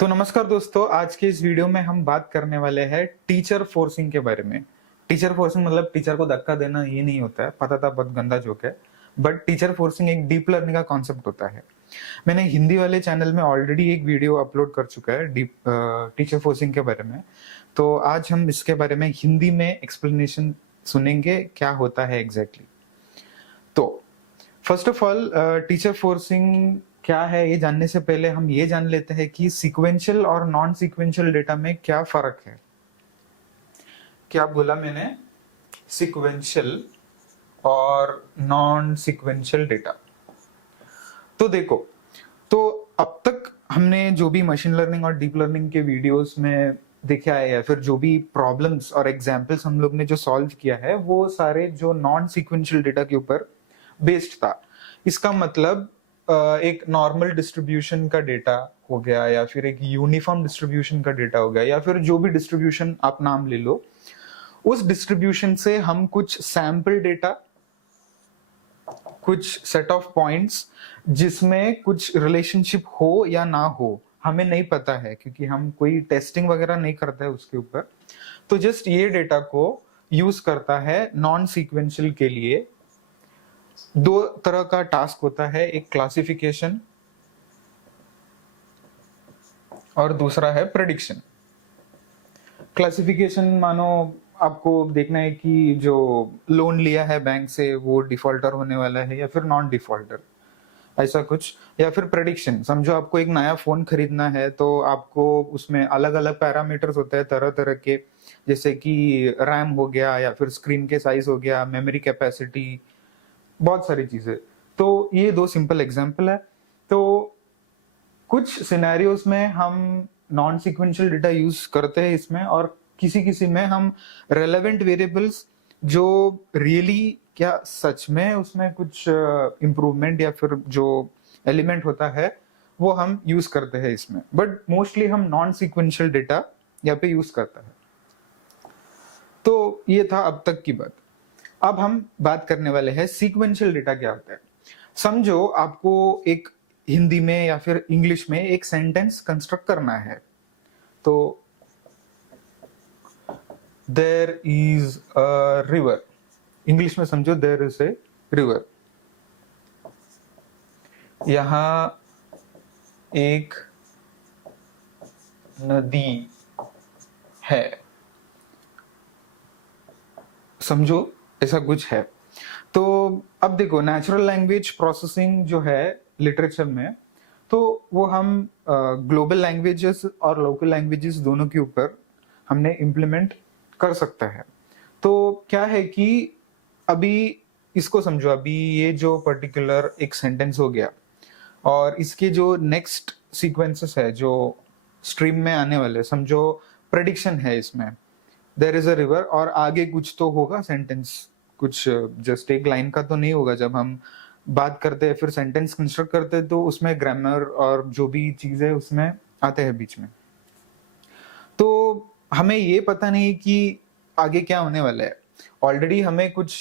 तो नमस्कार दोस्तों, आज के इस वीडियो में हम बात करने वाले हैं टीचर फोर्सिंग के बारे में। टीचर फोर्सिंग मतलब टीचर को धक्का देना ये नहीं होता है, पता था, बहुत गंदा जोक है। बट टीचर फोर्सिंग एक डीप लर्निंग का कॉन्सेप्ट होता है। मैंने हिंदी वाले चैनल में ऑलरेडी एक वीडियो अपलोड कर चुका है डीप टीचर फोर्सिंग के बारे में। तो आज हम इसके बारे में हिंदी में एक्सप्लेनेशन सुनेंगे, क्या होता है एग्जैक्टली। तो first of all, teacher forcing क्या है ये जानने से पहले हम ये जान लेते हैं कि सीक्वेंशियल और नॉन सीक्वेंशियल डेटा में क्या फर्क है। क्या बोला मैंने? सीक्वेंशियल और नॉन सीक्वेंशियल डेटा। तो देखो, तो अब तक हमने जो भी मशीन लर्निंग और डीप लर्निंग के वीडियोस में देखा है या फिर जो भी प्रॉब्लम्स और एग्जांपल्स हम लोग ने जो सॉल्व किया है, वो सारे जो नॉन सीक्वेंशियल डेटा के ऊपर बेस्ड था। इसका मतलब एक नॉर्मल डिस्ट्रीब्यूशन का डेटा हो गया, या फिर एक यूनिफॉर्म डिस्ट्रीब्यूशन का डेटा हो गया, या फिर जो भी डिस्ट्रीब्यूशन आप नाम ले लो, उस डिस्ट्रीब्यूशन से हम कुछ सैंपल डेटा, कुछ सेट ऑफ पॉइंट्स जिसमें कुछ रिलेशनशिप हो या ना हो, हमें नहीं पता है क्योंकि हम कोई टेस्टिंग वगैरह नहीं करते है उसके ऊपर। तो जस्ट ये डेटा को यूज करता है नॉन सीक्वेंशियल के लिए। दो तरह का टास्क होता है, एक क्लासिफिकेशन और दूसरा है प्रेडिक्शन। क्लासिफिकेशन मानो आपको देखना है कि जो लोन लिया है बैंक से वो डिफॉल्टर होने वाला है या फिर नॉन डिफॉल्टर, ऐसा कुछ। या फिर प्रेडिक्शन, समझो आपको एक नया फोन खरीदना है तो आपको उसमें अलग अलग पैरामीटर्स होते हैं तरह तरह के, जैसे कि रैम हो गया या फिर स्क्रीन के साइज हो गया, मेमोरी कैपेसिटी, बहुत सारी चीजें। तो ये दो सिंपल एग्जांपल है। तो कुछ सिनेरियोस में हम नॉन सीक्वेंशियल डेटा यूज करते हैं इसमें, और किसी किसी में हम रेलेवेंट वेरिएबल्स जो रियली क्या सच में उसमें कुछ इम्प्रूवमेंट या फिर जो एलिमेंट होता है वो हम यूज करते हैं इसमें। बट मोस्टली हम नॉन सीक्वेंशियल डेटा यहाँ पे यूज करता है। तो ये था अब तक की बात। अब हम बात करने वाले हैं सीक्वेंशियल डेटा क्या होता है। समझो आपको एक हिंदी में या फिर इंग्लिश में एक सेंटेंस कंस्ट्रक्ट करना है। तो there is a river, English में समझो देयर इज ए रिवर। यहां एक नदी है, समझो ऐसा कुछ है। तो अब देखो, नेचुरल लैंग्वेज प्रोसेसिंग जो है लिटरेचर में, तो वो हम ग्लोबल लैंग्वेजेस और लोकल लैंग्वेजेस दोनों के ऊपर हमने इम्प्लीमेंट कर सकता है। तो क्या है कि अभी इसको समझो, अभी ये जो पर्टिकुलर एक सेंटेंस हो गया और इसके जो नेक्स्ट सीक्वेंसेस है जो स्ट्रीम में आने वाले, समझो प्रेडिक्शन है इसमें, देयर इज अ रिवर, और आगे कुछ तो होगा सेंटेंस, कुछ जस्ट एक लाइन का तो नहीं होगा। जब हम बात करते हैं फिर सेंटेंस कंस्ट्रक्ट करते हैं तो उसमें ग्रामर और जो भी चीजें उसमें आते हैं बीच में। तो हमें ये पता नहीं कि आगे क्या होने वाला है। ऑलरेडी हमें कुछ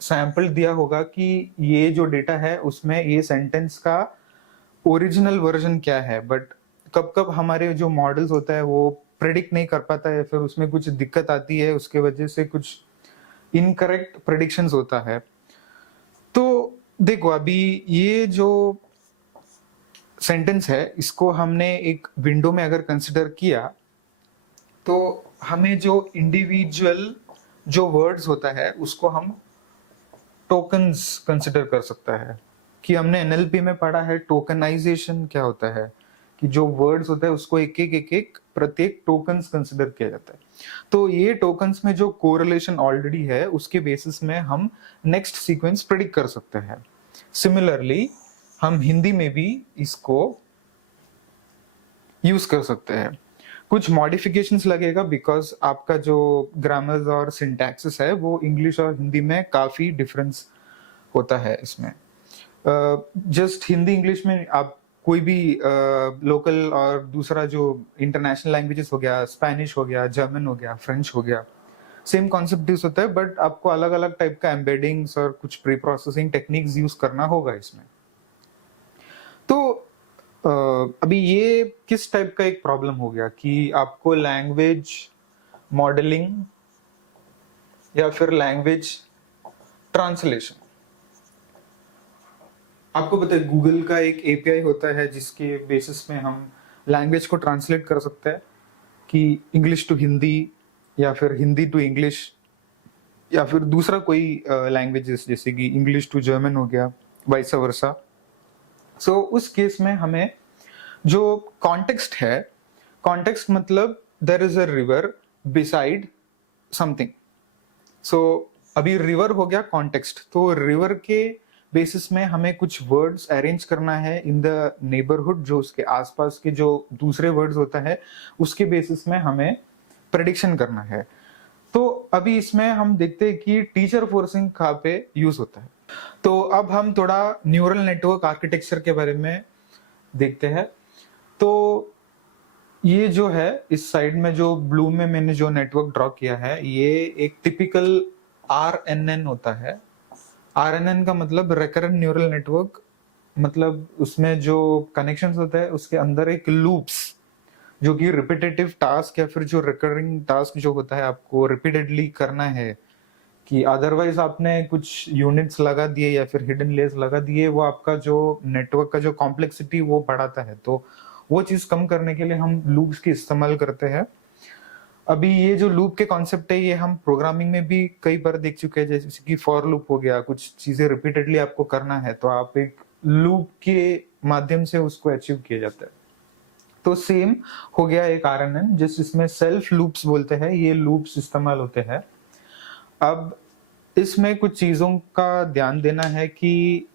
सैंपल दिया होगा कि ये जो डेटा है उसमें ये सेंटेंस का ओरिजिनल वर्जन क्या है, बट कब कब हमारे जो मॉडल्स होता है वो प्रेडिक्ट नहीं कर पाता है, फिर उसमें कुछ दिक्कत आती है, उसके वजह से कुछ इनकरेक्ट प्रेडिक्शंस होता है। तो देखो, अभी ये जो सेंटेंस है इसको हमने एक विंडो में अगर कंसिडर किया तो हमें जो इंडिविजुअल जो वर्ड्स होता है उसको हम टोकन्स कंसिडर कर सकता है। कि हमने एनएलपी में पढ़ा है टोकनाइजेशन क्या होता है, कि जो वर्ड्स होता है उसको एक एक प्रत्येक टोकन्स कंसिडर किया जाता है। तो ये टोकन्स में जो कोरिलेशन ऑलरेडी है उसके बेसिस में हम नेक्स्ट सीक्वेंस प्रेडिक्ट कर सकते हैं। सिमिलरली हम हिंदी में भी इसको यूज कर सकते हैं। कुछ मॉडिफिकेशंस लगेगा बिकॉज आपका जो ग्रामर और सिंटैक्सेस है वो इंग्लिश और हिंदी में काफी डिफरेंस होता है इसमें। जस्ट हिंदी इंग्लिश में आप कोई भी लोकल और दूसरा जो इंटरनेशनल लैंग्वेजेस हो गया, स्पेनिश हो गया, जर्मन हो गया, फ्रेंच हो गया, सेम कॉन्सेप्ट यूज होता है, बट आपको अलग अलग टाइप का एम्बेडिंग्स और कुछ प्री प्रोसेसिंग टेक्निक्स यूज करना होगा इसमें। तो अभी ये किस टाइप का एक प्रॉब्लम हो गया कि आपको लैंग्वेज मॉडलिंग या फिर लैंग्वेज ट्रांसलेशन, आपको पता है गूगल का एक एपीआई होता है जिसके बेसिस में हम लैंग्वेज को ट्रांसलेट कर सकते हैं कि इंग्लिश टू हिंदी या फिर हिंदी टू इंग्लिश या फिर दूसरा कोई लैंग्वेजेस जैसे कि इंग्लिश टू जर्मन हो गया, वाइस वर्सा। सो उस केस में हमें जो कॉन्टेक्स्ट है, कॉन्टेक्स्ट मतलब there is a river beside something. So अभी रिवर हो गया कॉन्टेक्स्ट, तो रिवर के बेसिस में हमें कुछ वर्ड्स अरेंज करना है इन द नेबरहुड, जो उसके आसपास के जो दूसरे वर्ड्स होता है उसके बेसिस में हमें प्रेडिक्शन करना है। तो अभी इसमें हम देखते हैं कि टीचर फोर्सिंग कहाँ पे यूज होता है। तो अब हम थोड़ा न्यूरल नेटवर्क आर्किटेक्चर के बारे में देखते हैं। तो ये जो है इस साइड में जो ब्लू में मैंने जो नेटवर्क ड्रॉ किया है, ये एक टिपिकल RNN होता है। RNN का मतलब रेकरेंट न्यूरल नेटवर्क, मतलब उसमें जो कनेक्शंस होता है उसके अंदर एक लूप्स, जो कि रिपीटेटिव टास्क या फिर जो रिकरिंग टास्क जो होता है आपको रिपीटेडली करना है, कि अदरवाइज आपने कुछ यूनिट्स लगा दिए या फिर हिडन लेयर्स लगा दिए, वो आपका जो नेटवर्क का जो कॉम्प्लेक्सिटी वो बढ़ाता है। तो वो चीज कम करने के लिए हम लूप्स की इस्तेमाल करते हैं। अभी ये जो लूप के कॉन्सेप्ट है ये हम प्रोग्रामिंग में भी कई बार देख चुके हैं, जैसे कि फॉर लूप हो गया, कुछ चीजें रिपीटेडली आपको करना है तो आप एक लूप के माध्यम से उसको अचीव किया जाता है। तो सेम हो गया एक RNN, जिसमें सेल्फ लूप्स बोलते हैं, ये लूप्स इस्तेमाल होते हैं। अब इसमें कुछ चीजों का ध्यान देना है कि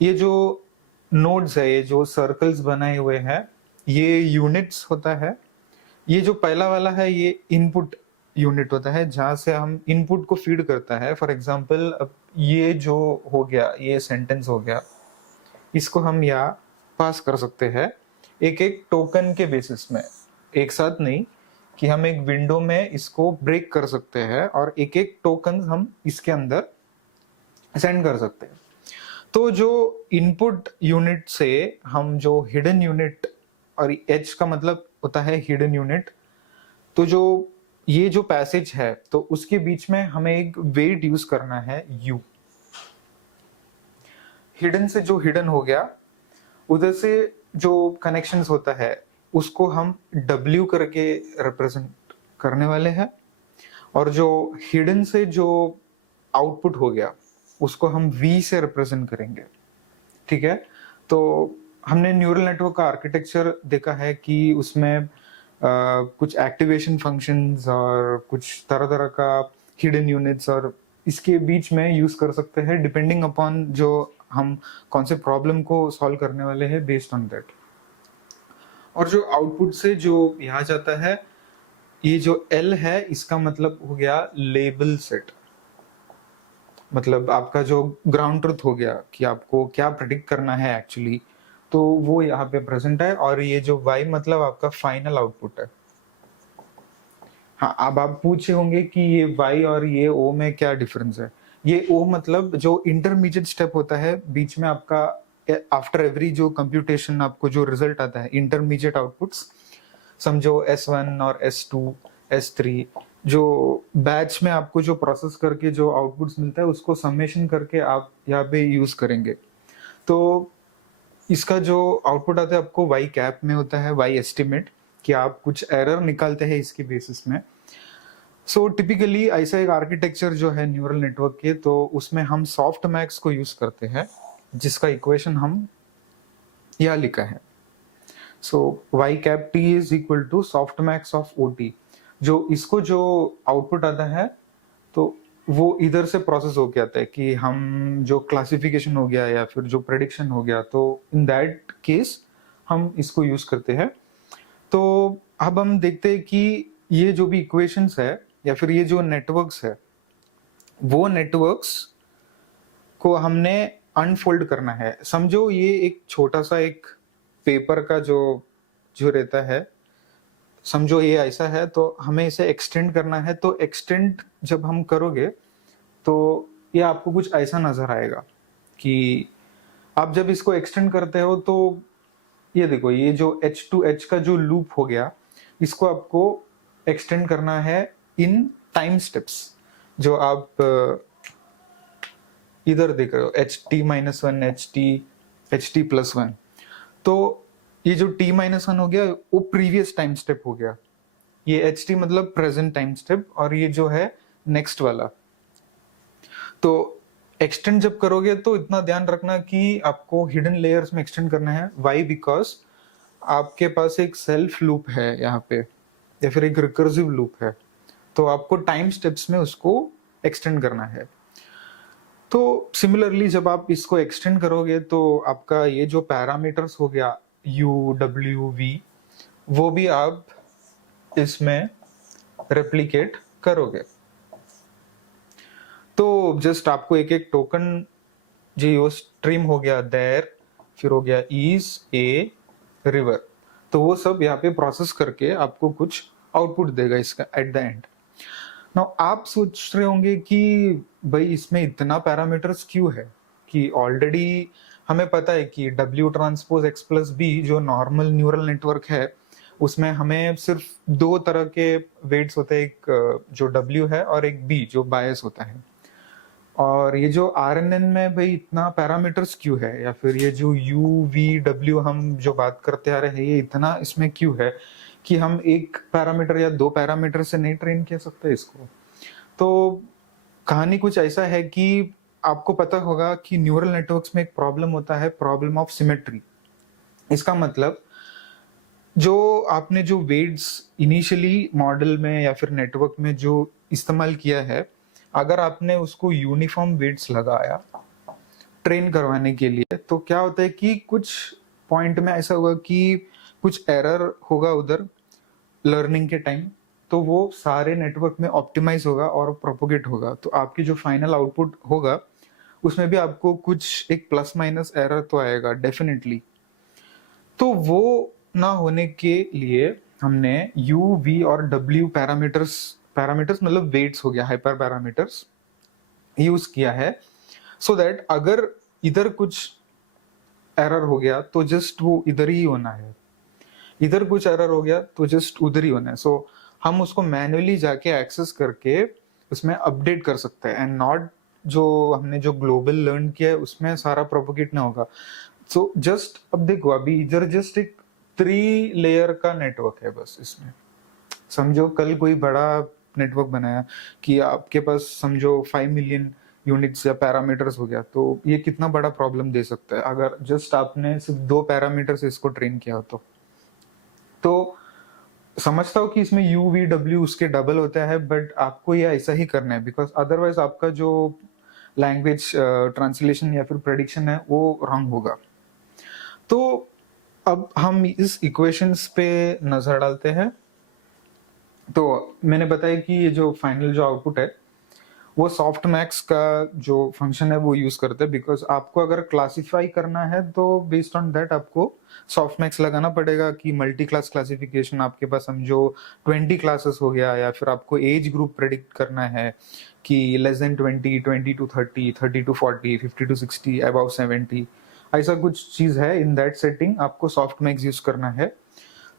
ये जो नोड्स है, ये जो सर्कल्स बनाए हुए हैं, ये यूनिट्स होता है। ये जो पहला वाला है ये इनपुट यूनिट होता है, जहां से हम इनपुट को फीड करता है। फॉर एग्जांपल अब ये जो हो गया, ये सेंटेंस हो गया, इसको हम यहाँ पास कर सकते हैं एक एक टोकन के बेसिस में, एक साथ नहीं, कि हम एक विंडो में इसको ब्रेक कर सकते हैं और एक एक टोकन हम इसके अंदर सेंड कर सकते हैं। तो जो इनपुट यूनिट से हम जो हिडन यूनिट, और एच का मतलब होता है हिडन यूनिट, तो जो ये जो पैसेज है तो उसके बीच में हमें एक वेट यूज करना है u। हिडन से जो हिडन हो गया, उधर से जो कनेक्शंस होता है उसको हम w करके रिप्रेजेंट करने वाले हैं, और जो हिडन से जो आउटपुट हो गया उसको हम v से रिप्रेजेंट करेंगे। ठीक है, तो हमने न्यूरल नेटवर्क का आर्किटेक्चर देखा है कि उसमें कुछ एक्टिवेशन फंक्शंस और कुछ तरह तरह का हिडन यूनिट्स और इसके बीच में यूज कर सकते हैं डिपेंडिंग अपॉन जो हम कौन से प्रॉब्लम को सॉल्व करने वाले हैं, बेस्ड ऑन दैट। और जो आउटपुट से जो यहाँ जाता है, ये जो L है इसका मतलब हो गया लेबल सेट, मतलब आपका जो ग्राउंड ट्रुथ हो गया कि आपको क्या प्रेडिक्ट करना है एक्चुअली, तो वो यहाँ पे प्रेजेंट है। और ये जो y मतलब आपका फाइनल आउटपुट है। हाँ, अब आप पूछे होंगे कि ये y और ये o में क्या डिफरेंस है। ये o मतलब जो इंटरमीडिएट स्टेप होता है बीच में आपका, आफ्टर एवरी जो कंप्यूटेशन आपको जो रिजल्ट आता है, इंटरमीडिएट आउटपुट्स समझो S1 और S2 S3, जो बैच में आपको जो प्रोसेस करके जो आउटपुट्स मिलता है उसको समेशन करके आप यहाँ पे यूज करेंगे। तो इसका जो आउटपुट आता है आपको y कैप में होता है, y एस्टिमेट, कि आप कुछ एरर निकालते हैं इसके बेसिस में। सो टिपिकली ऐसा एक आर्किटेक्चर जो है न्यूरल नेटवर्क के, तो उसमें हम सॉफ्ट मैक्स को यूज करते हैं, जिसका इक्वेशन हम यह लिखा है। So y cap t is equal to softmax of OT। जो इसको जो आउटपुट आता है तो वो इधर से प्रोसेस हो के आता है कि हम जो क्लासिफिकेशन हो गया या फिर जो प्रेडिक्शन हो गया, तो इन दैट केस हम इसको यूज करते हैं। तो अब हम देखते हैं कि ये जो भी इक्वेशंस है या फिर ये जो नेटवर्क्स है, वो नेटवर्क्स को हमने अनफोल्ड करना है। समझो ये एक छोटा सा एक पेपर का जो जो रहता है, समझो ये ऐसा है, तो हमें इसे एक्सटेंड करना है। तो एक्सटेंड जब हम करोगे तो ये आपको कुछ ऐसा नजर आएगा कि आप जब इसको एक्सटेंड करते हो तो ये देखो, ये जो H2H का जो लूप हो गया, इसको आपको एक्सटेंड करना है इन टाइम स्टेप्स। जो आप इधर देख रहे हो HT-1, HT+1, तो ये जो T-1 हो गया वो प्रीवियस टाइम स्टेप हो गया, ये HT मतलब प्रेजेंट टाइम स्टेप, और ये जो है नेक्स्ट वाला। तो एक्सटेंड जब करोगे तो इतना ध्यान रखना कि आपको हिडन लेयर्स में एक्सटेंड करना है। वाई? बिकॉज आपके पास एक सेल्फ लूप है यहाँ पे, या फिर एक रिकर्सिव लूप है, तो आपको टाइम स्टेप्स में उसको एक्सटेंड करना है। तो सिमिलरली जब आप इसको एक्सटेंड करोगे तो आपका ये जो पैरामीटर्स हो गया U, W, V, वो भी आप इसमें रेप्लिकेट करोगे। तो जस्ट आपको एक एक टोकन जो स्ट्रीम हो गया देयर, फिर हो गया इज ए रिवर, तो वो सब यहाँ पे प्रोसेस करके आपको कुछ आउटपुट देगा इसका एट द एंड। नाउ आप सोच रहे होंगे कि भाई इसमें इतना पैरामीटर्स क्यों है, कि ऑलरेडी हमें पता है कि W transpose X plus B जो नॉर्मल न्यूरल नेटवर्क है उसमें हमें सिर्फ दो तरह के वेट्स होते हैं, एक जो W है और एक B जो बायस होता है। और ये जो RNN में भाई इतना पैरामीटर्स क्यों है, या फिर ये जो U, V, W हम जो बात करते आ रहे हैं ये इतना इसमें क्यों है कि हम एक पैरामीटर या दो पैरामीटर से नहीं ट्रेन कर सकते इसको। तो कहानी कुछ ऐसा है कि आपको पता होगा कि न्यूरल नेटवर्क्स में एक प्रॉब्लम होता है, प्रॉब्लम ऑफ सिमेट्री। इसका मतलब जो आपने जो वेट्स इनिशियली मॉडल में या फिर नेटवर्क में जो इस्तेमाल किया है, अगर आपने उसको यूनिफॉर्म वेट्स लगाया ट्रेन करवाने के लिए, तो क्या होता है कि कुछ पॉइंट में ऐसा होगा कि कुछ एरर होगा उधर लर्निंग के टाइम, तो वो सारे नेटवर्क में ऑप्टिमाइज होगा और प्रोपोगेट होगा। तो आपकी जो फाइनल आउटपुट होगा उसमें भी आपको कुछ एक प्लस माइनस एरर तो आएगा डेफिनेटली। तो वो ना होने के लिए हमने U, V और W पैरामीटर्स मतलब वेट्स हो गया, हाइपर पैरामीटर्स यूज किया है, सो दैट अगर इधर कुछ एरर हो गया तो जस्ट वो इधर ही होना है, इधर कुछ एरर हो गया तो जस्ट उधर ही होना है। सो हम उसको मैन्युअली जाके एक्सेस करके उसमें अपडेट कर सकते हैं, एंड नॉट जो हमने जो ग्लोबल लर्न किया है उसमें सारा प्रोपोगेट ना होगा। सो जस्ट अब देखो, अभी इधर जस्ट एक 3 लेयर का नेटवर्क है बस। इसमें समझो कल कोई बड़ा नेटवर्क बनाया कि आपके पास समझो 5 मिलियन यूनिट्स या पैरामीटर्स हो गया, तो ये कितना बड़ा प्रॉब्लम दे सकता है अगर जस्ट आपने सिर्फ 2 पैरामीटर से इसको ट्रेन किया हो। तो समझता हूँ कि इसमें U, V, W उसके डबल होता है, बट आपको ये ऐसा ही करना है, बिकॉज अदरवाइज आपका जो लैंग्वेज ट्रांसलेशन या फिर प्रेडिक्शन है वो रॉन्ग होगा। तो अब हम इस इक्वेशंस पे नजर डालते हैं। तो मैंने बताया कि ये जो फाइनल जो आउटपुट है वो सॉफ्ट मैक्स का जो फंक्शन है वो यूज करते हैं, बिकॉज आपको अगर क्लासिफाई करना है तो बेस्ड ऑन दैट आपको सॉफ्ट मैक्स लगाना पड़ेगा। कि मल्टी क्लास क्लासिफिकेशन आपके पास समझो 20 क्लासेस हो गया, या फिर आपको एज ग्रुप प्रेडिक्ट करना है कि less than 20, 20 to 30, 30 to 40, 50 to 60, above 70, ऐसा कुछ चीज है। इन दैट सेटिंग आपको सॉफ्ट मैक्स यूज करना है।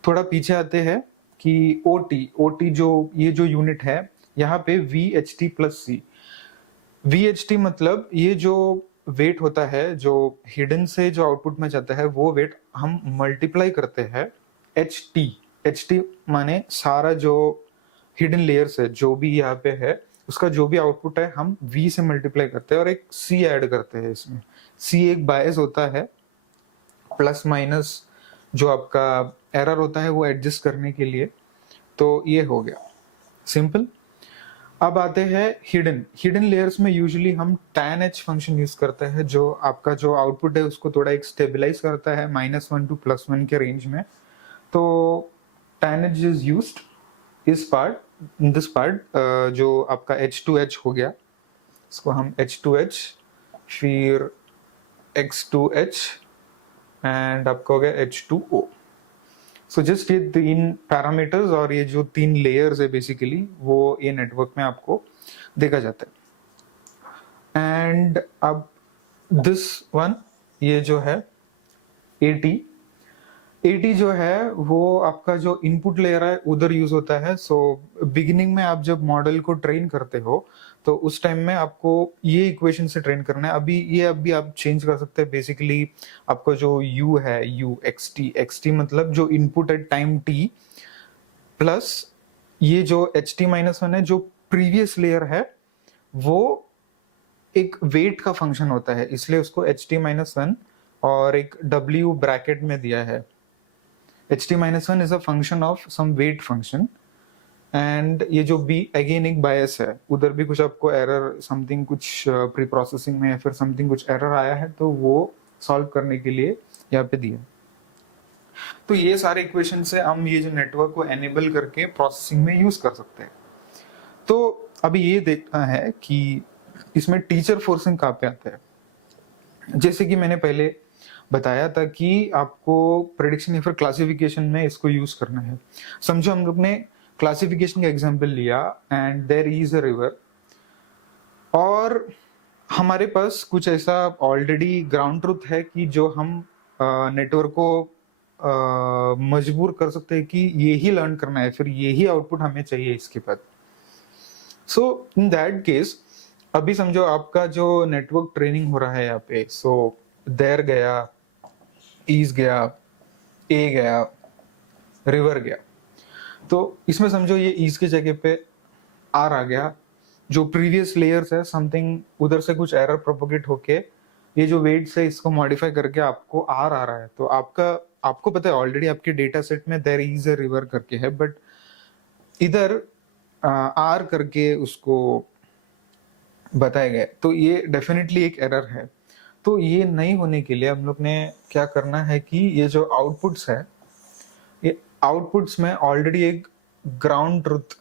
थोड़ा पीछे आते हैं कि ओटी जो ये जो यूनिट है यहाँ पे VHT प्लस C। VHT मतलब ये जो वेट होता है जो हिडन से जो आउटपुट में जाता है वो वेट हम मल्टीप्लाई करते हैं HT माने सारा जो हिडन लेयर्स है जो भी यहाँ पे है उसका जो भी आउटपुट है हम V से मल्टीप्लाई करते हैं और एक C ऐड करते हैं इसमें। C एक बायस होता है, प्लस माइनस जो आपका एरर होता है वो एडजस्ट करने के लिए। तो ये हो गया सिंपल। अब आते हैं हिडन लेयर्स में यूजुअली हम tan h फंक्शन यूज करते हैं, जो आपका जो आउटपुट है उसको थोड़ा एक स्टेबलाइज करता है -1 टू +1 के रेंज में। तो tan h is used in this part जो आपका H2H हो गया, इसको हम H2H फिर X2H एंड आपका हो गया H2O। सो जस्ट ये 3 पैरामीटर्स और ये जो 3 लेयर्स है बेसिकली वो ये नेटवर्क में आपको देखा जाता है। एंड अब दिस वन ये जो है AT, AT जो है वो आपका जो इनपुट लेयर है उधर यूज होता है। सो बिगिनिंग में आप जब मॉडल को ट्रेन करते हो तो उस टाइम में आपको ये इक्वेशन से ट्रेन करना है। अभी आप चेंज कर सकते हैं। बेसिकली आपका जो u है, u xt मतलब जो इनपुट है टाइम t, प्लस ये जो ht-1 है जो प्रीवियस लेयर है, वो एक वेट का फंक्शन होता है, इसलिए उसको ht-1 और एक w ब्रैकेट में दिया है। ht-1 is a function of some weight function, and ये जो b अगेन एक बायस है, उधर भी कुछ आपको एरर समथिंग कुछ प्री प्रोसेसिंग में या फिर समथिंग कुछ एरर आया है तो वो सॉल्व करने के लिए यहाँ पे दिया। तो ये सारे इक्वेशन से हम ये जो नेटवर्क को एनेबल करके प्रोसेसिंग में यूज कर सकते हैं। तो अभी ये देखना है कि इसमें टीचर फोर्सिंग कहाँ पे आता है। जैसे कि मैंने पहले बताया था कि आपको प्रेडिक्शन या फिर क्लासिफिकेशन में इसको यूज करना है। समझो हम लोग ने क्लासिफिकेशन का एग्जांपल लिया and there is a river, और हमारे पास कुछ ऐसा ऑलरेडी ग्राउंड ट्रूथ है कि जो हम नेटवर्क को मजबूर कर सकते हैं कि ये ही लर्न करना है, फिर ये ही आउटपुट हमें चाहिए इसके बाद। सो इन दैट केस अभी समझो आपका जो नेटवर्क ट्रेनिंग हो रहा है यहाँ पे, सो देयर गया, ईज गया, ए गया, रिवर गया, तो इसमें समझो ये ईज की जगह पे आर आ गया। जो प्रीवियस लेयर्स है समथिंग उधर से कुछ एरर प्रोपोगेट होके ये जो वेट्स है इसको मॉडिफाई करके आपको आर आ रहा है। तो आपको पता है ऑलरेडी आपके डेटा सेट में देयर इज अ रिवर करके है, बट इधर आर करके उसको बताया गया, तो ये डेफिनेटली एक एरर है। तो ये नहीं होने के लिए हम लोग ने क्या करना है कि ये जो आउटपुट्स है, ये आउटपुट्स में ऑलरेडी एक ग्राउंड ट्रुथ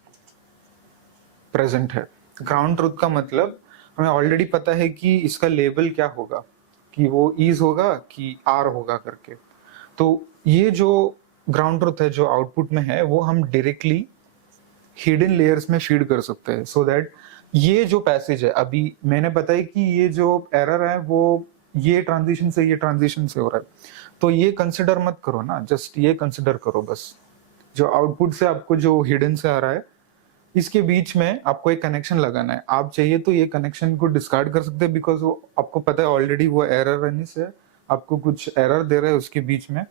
प्रेजेंट है। ग्राउंड ट्रुथ का मतलब हमें ऑलरेडी पता है कि इसका लेवल क्या होगा, कि वो ईज होगा कि आर होगा करके। तो ये जो ग्राउंड ट्रुथ है जो आउटपुट में है वो हम डायरेक्टली हिडन लेयर्स में फीड कर सकते हैं, सो दैट ये जो पैसेज है, अभी मैंने बताया कि ये जो एरर है वो ये ट्रांजिशन से हो रहा है, तो ये कंसिडर मत करो ना, जस्ट ये कंसिडर करो बस। जो आउटपुट से आपको जो हिडन से आ रहा है इसके बीच में आपको एक कनेक्शन लगाना है। आप चाहिए तो ये कनेक्शन को डिस्कार्ड कर सकते हैं, बिकॉज वो आपको पता है ऑलरेडी वो एरर रहने से आपको कुछ एरर दे रहा है उसके बीच में,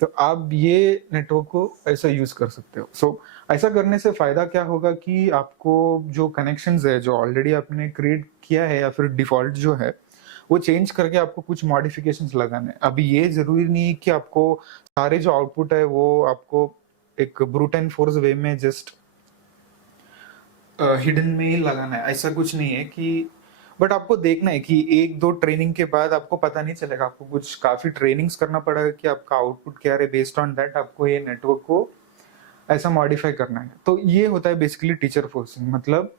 तो आप ये नेटवर्क को ऐसा यूज कर सकते हो। सो ऐसा करने से फायदा क्या होगा कि आपको जो कनेक्शंस है जो ऑलरेडी आपने क्रिएट किया है या फिर डिफॉल्ट जो है वो चेंज करके आपको कुछ मॉडिफिकेशंस लगाने हैं। अभी ये जरूरी नहीं कि आपको सारे जो आउटपुट है वो आपको एक ब्रूट एंड फोर्स वे में जस्ट हिडन में ही लगाना है, ऐसा कुछ नहीं है कि, बट आपको देखना है कि एक दो ट्रेनिंग के बाद आपको पता नहीं चलेगा, आपको कुछ काफी ट्रेनिंग्स करना पड़ेगा कि आपका आउटपुट क्या है। बेस्ड ऑन दैट आपको ये नेटवर्क को ऐसा मॉडिफाई करना है। तो ये होता है बेसिकली टीचर फोर्सिंग, मतलब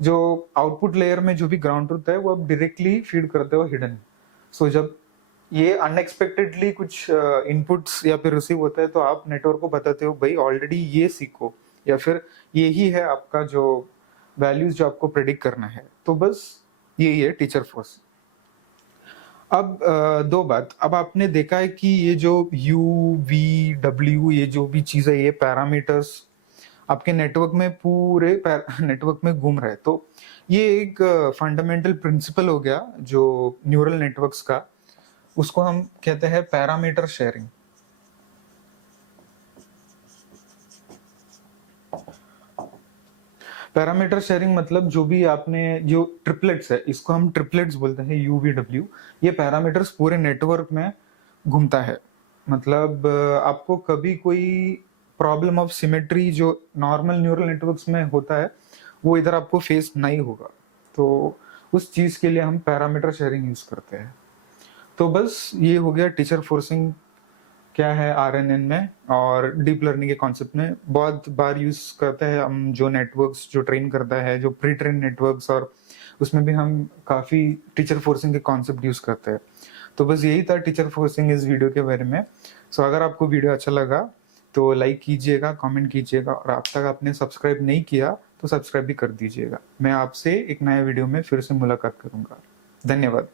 जो आउटपुट लेयर में जो भी ग्राउंड ट्रुथ है वो आप डायरेक्टली फीड करते हो हिडन। सो जब ये अनएक्सपेक्टेडली कुछ इनपुट्स या फिर रिसीव होता है तो आप नेटवर्क को बताते हो भाई ऑलरेडी ये सीखो, या फिर यही है आपका जो वैल्यूज जो आपको प्रेडिक्ट करना है। तो बस यही है टीचर फोर्स। अब दो बात, अब आपने देखा है कि ये जो यू वी डब्ल्यू ये जो भी चीज है ये पैरामीटर्स आपके नेटवर्क में पूरे नेटवर्क में घूम रहे हैं। तो ये एक फंडामेंटल प्रिंसिपल हो गया जो न्यूरल नेटवर्क्स का, उसको हम कहते हैं पैरामीटर शेयरिंग। पैरामीटर शेयरिंग मतलब जो भी आपने जो ट्रिपलेट्स है इसको हम ट्रिपलेट्स बोलते हैं यूवीडब्ल्यू, ये पैरामीटर्स पूरे नेटवर्क में घूमता है। मतलब आपको कभी कोई प्रॉब्लम ऑफ सिमेट्री जो नॉर्मल न्यूरल नेटवर्क्स में होता है वो इधर आपको फेस नहीं होगा। तो उस चीज के लिए हम पैरामीटर शेयरिंग यूज करते हैं। तो बस ये हो गया टीचर फोर्सिंग क्या है आरएनएन में और डीप लर्निंग के कॉन्सेप्ट में। बहुत बार यूज करते हैं हम जो नेटवर्क्स जो ट्रेन करता है जो प्री ट्रेन नेटवर्क्स, और उसमें भी हम काफी टीचर फोर्सिंग के कॉन्सेप्ट यूज करते हैं। तो बस यही था टीचर फोर्सिंग इस वीडियो के बारे में। सो अगर आपको वीडियो अच्छा लगा तो लाइक कीजिएगा, कमेंट कीजिएगा, और अब तक आपने सब्सक्राइब नहीं किया तो सब्सक्राइब भी कर दीजिएगा। मैं आपसे एक नए वीडियो में फिर से मुलाकात करूंगा। धन्यवाद।